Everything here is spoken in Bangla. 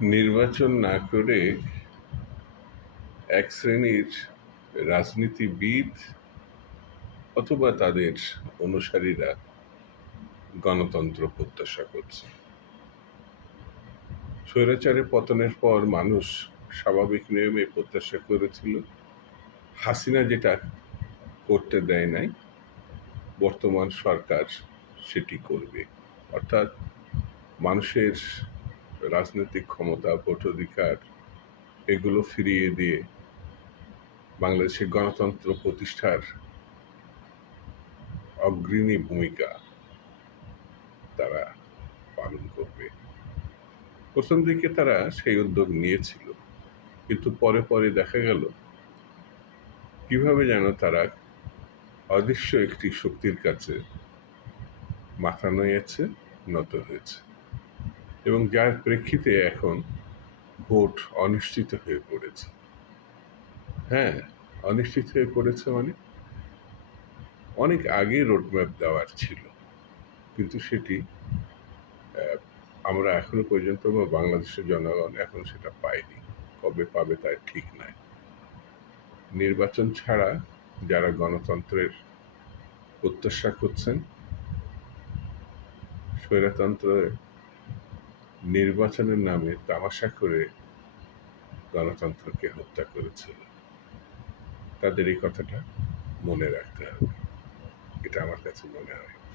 নির্বাচন না করে এক শ্রেণির রাজনীতিবিদ অথবা তাদের অনুসারীরা গণতন্ত্র প্রত্যাশা করছে। স্বৈরাচারের পতনের পর মানুষ স্বাভাবিক নিয়মে প্রত্যাশা করেছিল। হাসিনা যেটা করতে দেয় নাই, বর্তমান সরকার সেটি করবে। অর্থাৎ মানুষের রাজনৈতিক ক্ষমতা ভোটাধিকার এগুলো ফিরিয়ে দিয়ে বাংলাদেশের গণতন্ত্র প্রতিষ্ঠার অগ্রণী ভূমিকা তারা পালন করবে। প্রথম দিকে তারা সেই উদ্যোগ নিয়েছিল, কিন্তু পরে পরে দেখা গেল কীভাবে যেন তারা অদৃশ্য একটি শক্তির কাছে মাথা নয়েছে, নত হয়েছে। এবং যার প্রেক্ষিতে এখন ভোট অনিশ্চিত হয়ে পড়েছে। হ্যাঁ অনিশ্চিত হয়ে পড়েছে মানে? অনেক আগে রোডম্যাপ দেওয়ার ছিল। কিন্তু সেটি আমরা এখনও পর্যন্ত বা বাংলাদেশের জনগণ এখন সেটা পায়নি। কবে পাবে তার ঠিক নাই। নির্বাচন ছাড়া যারা গণতন্ত্রের প্রত্যাশা করছেন স্বৈরতন্ত্রের নির্বাচনের নামে তামাশা করে গণতন্ত্রকে হত্যা করেছিল। তাদের এই কথাটা মনে রাখতে হবে। এটা আমার কাছে মনে হয়।